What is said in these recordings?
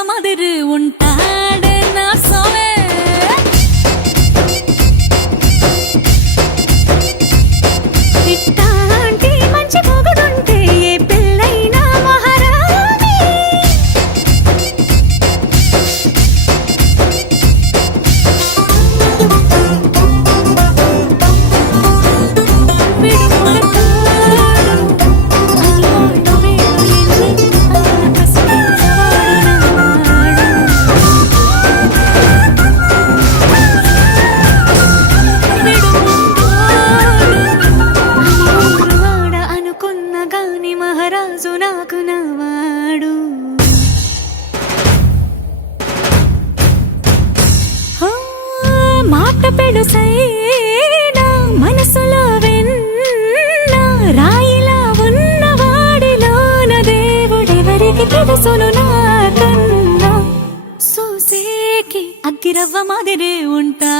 আমাদের உன் పెడుసైనా మనసులో వెన్న రాయిలా ఉన్నవాడిలోన దేవుడెవరికి తెలుసును నా కన్నా సూసేకి అగ్గిరవ్వ మాదిరే ఉంటా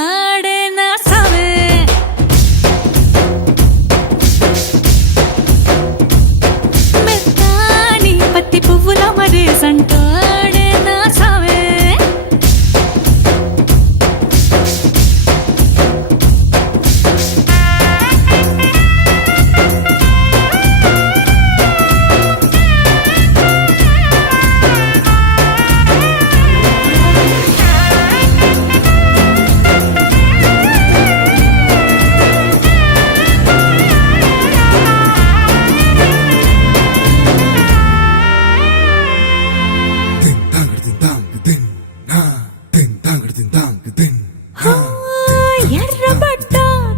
ఎర్రబట్ట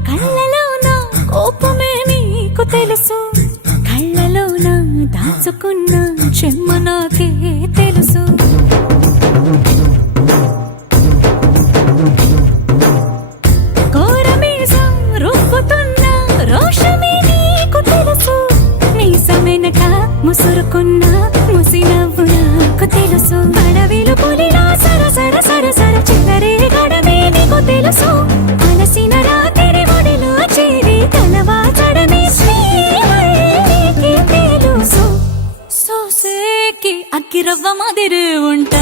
కళ్ళలోన కోపమే నీకు తెలుసు. కళ్ళలోన దాచుకున్న చెమ్మ నాకే తెలుసు. ముసురుకున్న ముసినవ్వు నాకు తెలుసు. மறவ மாதிரி உண்ட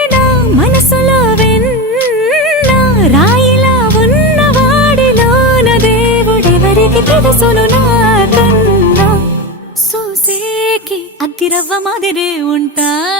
మనసును నా కన్నా. సూసేకి అగ్గిరవ్వ మాదిరే ఉంటా.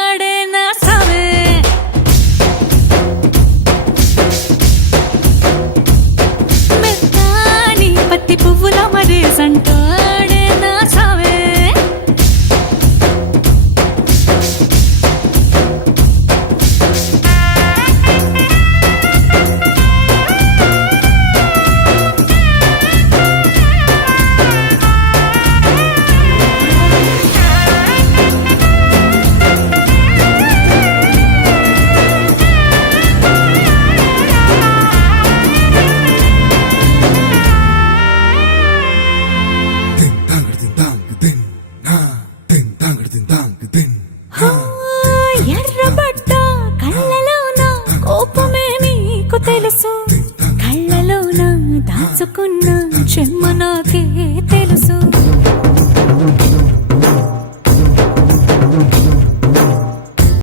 తెలుసు? కళ్ళలో నా దాచుకున్న చెమ్మ నాకే తెలుసు.